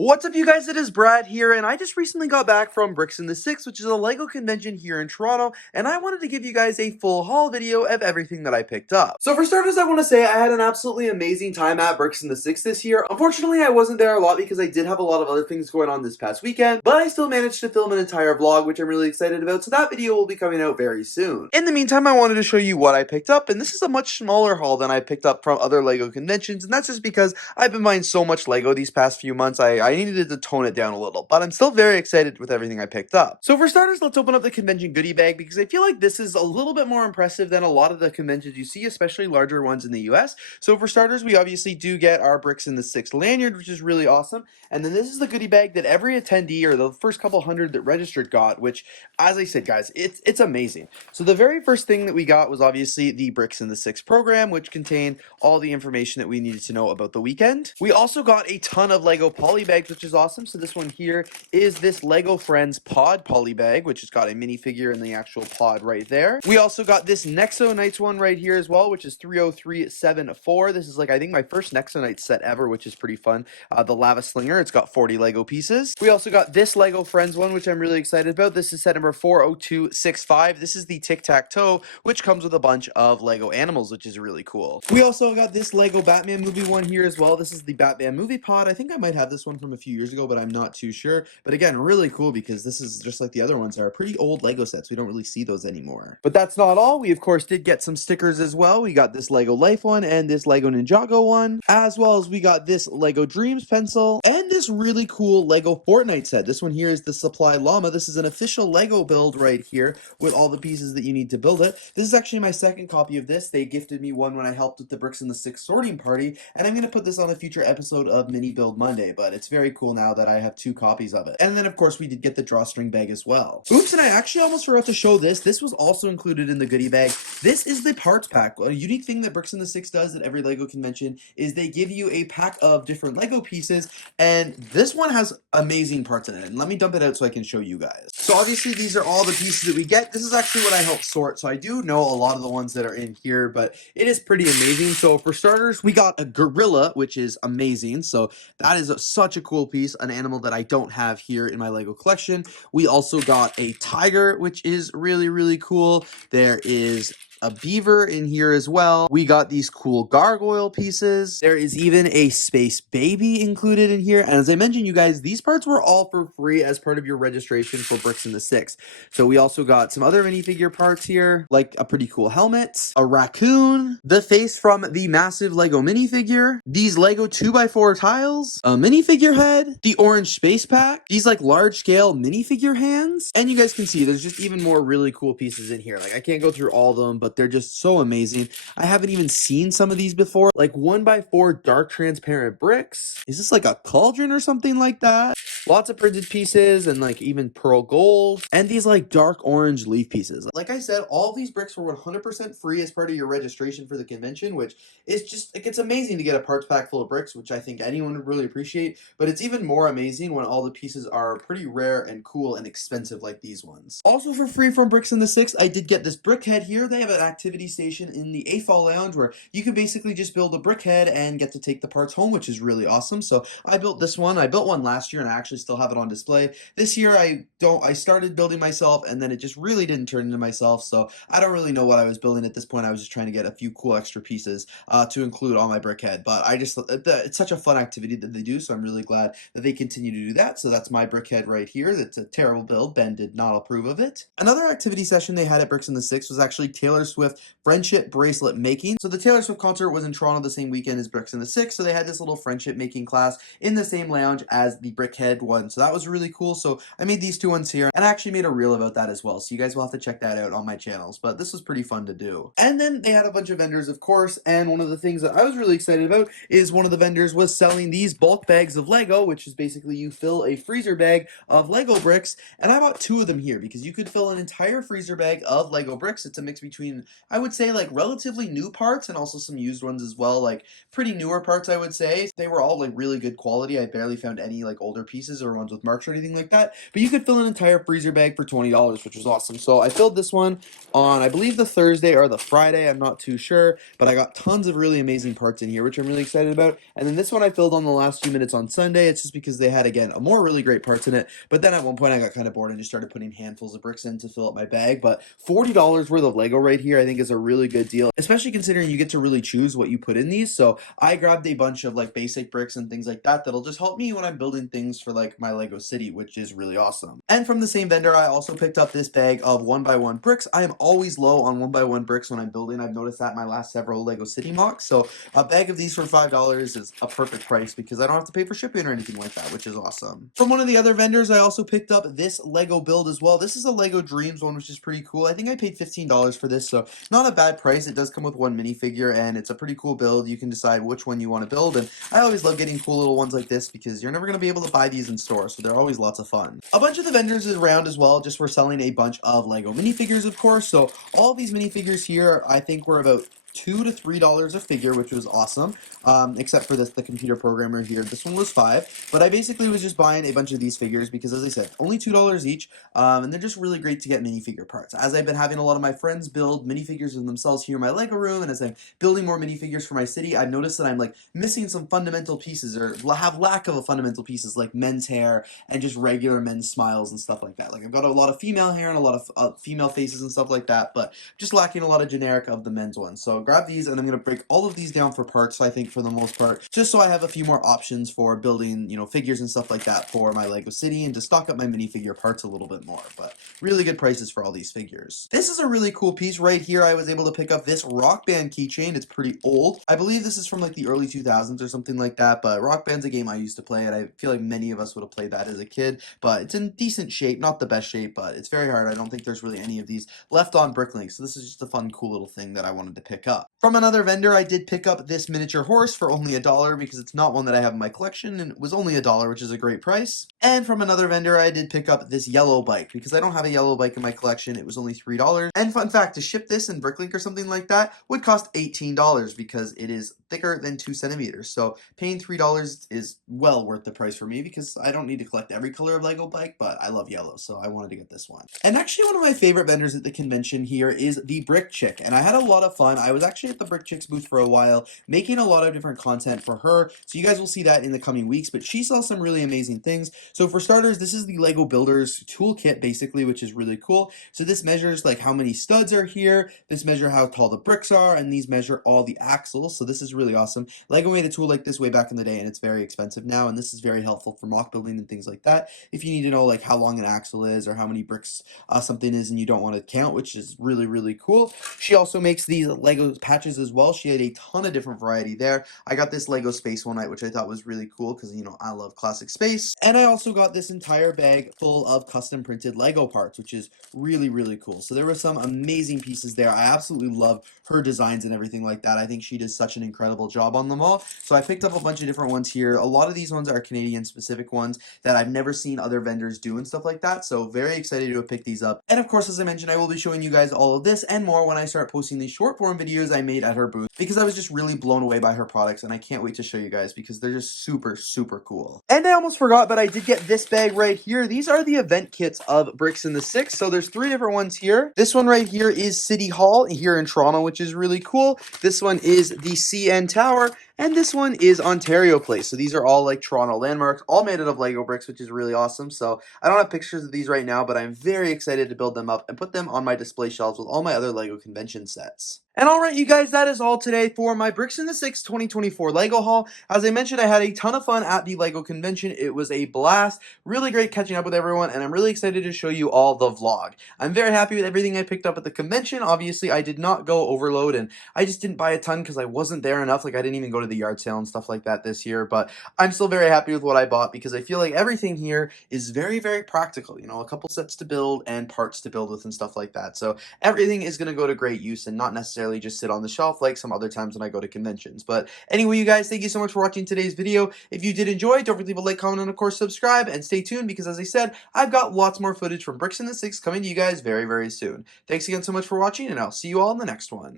What's up, you guys? It is Brad here, and I just recently got back from Bricks in the Six, which is a LEGO convention here in Toronto, and I wanted to give you guys a full haul video of everything that I picked up. So for starters, I want to say I had an absolutely amazing time at Bricks in the Six this year. Unfortunately, I wasn't there a lot because I did have a lot of other things going on this past weekend, but I still managed to film an entire vlog, which I'm really excited about, so that video will be coming out very soon. In the meantime, I wanted to show you what I picked up, and this is a much smaller haul than I picked up from other LEGO conventions, and that's just because I've been buying so much LEGO these past few months, I needed to tone it down a little, but I'm still very excited with everything I picked up. So for starters, let's open up the convention goodie bag because I feel like this is a little bit more impressive than a lot of the conventions you see, especially larger ones in the US. So for starters, we obviously do get our Bricks in the Six lanyard, which is really awesome. And then this is the goodie bag that every attendee or the first couple hundred that registered got, which, as I said, guys, it's amazing. So the very first thing that we got was obviously the Bricks in the Six program, which contained all the information that we needed to know about the weekend. We also got a ton of LEGO polybags, which is awesome. So this one here is this LEGO Friends pod polybag, which has got a minifigure in the actual pod right there. We also got this Nexo Knights one right here as well, which is 30374. This is like, I think, my first Nexo Knights set ever, which is pretty fun. The Lava Slinger, it's got 40 LEGO pieces. We also got this LEGO Friends one, which I'm really excited about. This is set number 40265. This is the tic-tac-toe, which comes with a bunch of LEGO animals, which is really cool. We also got this LEGO Batman movie one here as well. This is the Batman movie pod. I think I might have this one from a few years ago, but I'm not too sure. But again, really cool because this is just like the other ones are pretty old LEGO sets. We don't really see those anymore. But that's not all. We, of course, did get some stickers as well. We got this LEGO Life one and this LEGO Ninjago one, as well as we got this LEGO Dreams pencil and this really cool LEGO Fortnite set. This one here is the Supply Llama. This is an official LEGO build right here with all the pieces that you need to build it. This is actually my second copy of this. They gifted me one when I helped with the Bricks in the Six sorting party, and I'm going to put this on a future episode of Mini Build Monday, but it's very cool now that I have two copies of it. And then, of course, we did get the drawstring bag as well. Oops, and I actually almost forgot to show this. This was also included in the goodie bag. This is the parts pack. A unique thing that Bricks in the Six does at every LEGO convention is they give you a pack of different LEGO pieces, and this one has amazing parts in it. And let me dump it out so I can show you guys. So obviously, these are all the pieces that we get. This is actually what I helped sort, so I do know a lot of the ones that are in here, but it is pretty amazing. So for starters, we got a gorilla, which is amazing. So that is such a cool piece, an animal that I don't have here in my LEGO collection. We also got a tiger, which is really, really cool. There is a beaver in here as well. We got these cool gargoyle pieces. There is even a space baby included in here. And as I mentioned, you guys, these parts were all for free as part of your registration for Bricks in the Six. So we also got some other minifigure parts here, like a pretty cool helmet, a raccoon, the face from the massive LEGO minifigure, these LEGO 2x4 tiles, a minifigure head, the orange space pack, these like large scale minifigure hands. And you guys can see there's just even more really cool pieces in here. Like I can't go through all of them, but they're just so amazing. I haven't even seen some of these before, like 1x4 dark transparent bricks. Is this like a cauldron or something like that? Lots of printed pieces and like even pearl gold and these like dark orange leaf pieces. Like I said, all these bricks were 100% free as part of your registration for the convention, which is just, like, it's amazing to get a parts pack full of bricks, which I think anyone would really appreciate, but it's even more amazing when all the pieces are pretty rare and cool and expensive like these ones. Also for free from Bricks in the Six, I did get this brick head here. They have an activity station in the AFOL lounge where you can basically just build a brick head and get to take the parts home, which is really awesome. So I built this one. I built one last year and I actually still have it on display. This year I started building myself and then it just really didn't turn into myself, so I don't really know what I was building at this point. I was just trying to get a few cool extra pieces to include on my brick head, but I just, it's such a fun activity that they do, so I'm really glad that they continue to do that. So that's my brick head right here. That's a terrible build. Ben did not approve of it. Another activity session they had at Bricks in the Six was actually Taylor Swift friendship bracelet making. So the Taylor Swift concert was in Toronto the same weekend as Bricks in the Six, so they had this little friendship making class in the same lounge as the brickhead one, so that was really cool. So I made these two ones here and I actually made a reel about that as well, so you guys will have to check that out on my channels, but this was pretty fun to do. And then they had a bunch of vendors, of course, and one of the things that I was really excited about is one of the vendors was selling these bulk bags of Lego, which is basically you fill a freezer bag of Lego bricks, and I bought two of them here because you could fill an entire freezer bag of Lego bricks. It's a mix between, I would say, like relatively new parts and also some used ones as well, like pretty newer parts, I would say. They were all like really good quality. I barely found any like older pieces. pieces or ones with marks or anything like that, but you could fill an entire freezer bag for $20, which was awesome. So I filled this one on, I believe, the Thursday or the Friday, I'm not too sure, but I got tons of really amazing parts in here, which I'm really excited about. And then this one I filled on the last few minutes on Sunday. It's just because they had, again, more really great parts in it, but then at one point I got kind of bored and just started putting handfuls of bricks in to fill up my bag. But $40 worth of Lego right here I think is a really good deal, especially considering you get to really choose what you put in these. So I grabbed a bunch of like basic bricks and things like that that'll just help me when I'm building things for like my Lego city, which is really awesome. And from the same vendor, I also picked up this bag of 1x1 bricks. I am always low on 1x1 bricks when I'm building. I've noticed that in my last several Lego city mocks. So a bag of these for $5 is a perfect price because I don't have to pay for shipping or anything like that, which is awesome. From one of the other vendors, I also picked up this Lego build as well. This is a Lego Dreams one, which is pretty cool. I think I paid $15 for this, so not a bad price. It does come with one minifigure, and it's a pretty cool build. You can decide which one you want to build, and I always love getting cool little ones like this because you're never going to be able to buy these in stores, so they're always lots of fun. A bunch of the vendors around as well just were selling a bunch of Lego minifigures, of course, so all these minifigures here I think were about $2 to $3 a figure, which was awesome, except for the computer programmer here. This one was $5, but I basically was just buying a bunch of these figures because, as I said, only $2 each, and they're just really great to get minifigure parts. As I've been having a lot of my friends build minifigures of themselves here in my Lego room, and as I'm building more minifigures for my city, I've noticed that I'm like missing some fundamental pieces, or have lack of a fundamental pieces like men's hair and just regular men's smiles and stuff like that. Like I've got a lot of female hair and a lot of female faces and stuff like that, but just lacking a lot of generic of the men's ones. So grab these, and I'm going to break all of these down for parts, I think, for the most part, just so I have a few more options for building, you know, figures and stuff like that for my Lego city, and to stock up my minifigure parts a little bit more. But really good prices for all these figures. This is a really cool piece right here. I was able to pick up this Rock Band keychain. It's pretty old. I believe this is from like the early 2000s or something like that, but Rock Band's a game I used to play, and I feel like many of us would have played that as a kid, but it's in decent shape, not the best shape, but it's very hard. I don't think there's really any of these left on BrickLink, so this is just a fun, cool little thing that I wanted to pick up. From another vendor, I did pick up this miniature horse for only $1 because it's not one that I have in my collection, and it was only $1, which is a great price. And from another vendor, I did pick up this yellow bike because I don't have a yellow bike in my collection. It was only $3. And fun fact, to ship this in BrickLink or something like that would cost $18 because it is thicker than 2 centimeters. So paying $3 is well worth the price for me because I don't need to collect every color of Lego bike, but I love yellow, so I wanted to get this one. And actually, one of my favorite vendors at the convention here is the Brick Chick, and I had a lot of fun. I was actually at the Brick Chick's booth for a while, making a lot of different content for her, so you guys will see that in the coming weeks, but she sells some really amazing things. So for starters, this is the Lego Builders toolkit, basically, which is really cool. So this measures like how many studs are here, this measures how tall the bricks are, and these measure all the axles, so this is really awesome. Lego made a tool like this way back in the day, and it's very expensive now, and this is very helpful for mock building and things like that. If you need to know like how long an axle is or how many bricks something is and you don't want to count, which is really, really cool. She also makes these Lego patches as well. She had a ton of different variety there. I got this Lego Space One Night, which I thought was really cool because, you know, I love classic space. And I also got this entire bag full of custom printed Lego parts, which is really, really cool. So there were some amazing pieces there. I absolutely love her designs and everything like that. I think she does such an incredible job on them all. So I picked up a bunch of different ones here. A lot of these ones are Canadian specific ones that I've never seen other vendors do and stuff like that. So very excited to have picked these up. And of course, as I mentioned, I will be showing you guys all of this and more when I start posting these short form videos I made at her booth, because I was just really blown away by her products, and I can't wait to show you guys because they're just super, super cool. And I almost forgot, but I did get this bag right here. These are the event kits of Bricks in the Six. So there's 3 different ones here. This one right here is City Hall here in Toronto, which is really cool. This one is the CN Tower, and this one is Ontario Place. So these are all like Toronto landmarks, all made out of Lego bricks, which is really awesome. So I don't have pictures of these right now, but I'm very excited to build them up and put them on my display shelves with all my other Lego convention sets. And alright, you guys, that is all today for my Bricks in the Six 2024 Lego haul. As I mentioned, I had a ton of fun at the Lego convention. It was a blast. Really great catching up with everyone, and I'm really excited to show you all the vlog. I'm very happy with everything I picked up at the convention. Obviously, I did not go overload, and I just didn't buy a ton because I wasn't there enough. Like, I didn't even go to the yard sale and stuff like that this year, but I'm still very happy with what I bought because I feel like everything here is very, very practical. You know, a couple sets to build and parts to build with and stuff like that. So everything is going to go to great use and not necessarily just sit on the shelf like some other times when I go to conventions. But anyway, you guys, thank you so much for watching today's video. If you did enjoy, don't forget to leave a like, comment, and of course subscribe, and stay tuned because, as I said, I've got lots more footage from Bricks in the Six coming to you guys very, very soon. Thanks again so much for watching, and I'll see you all in the next one.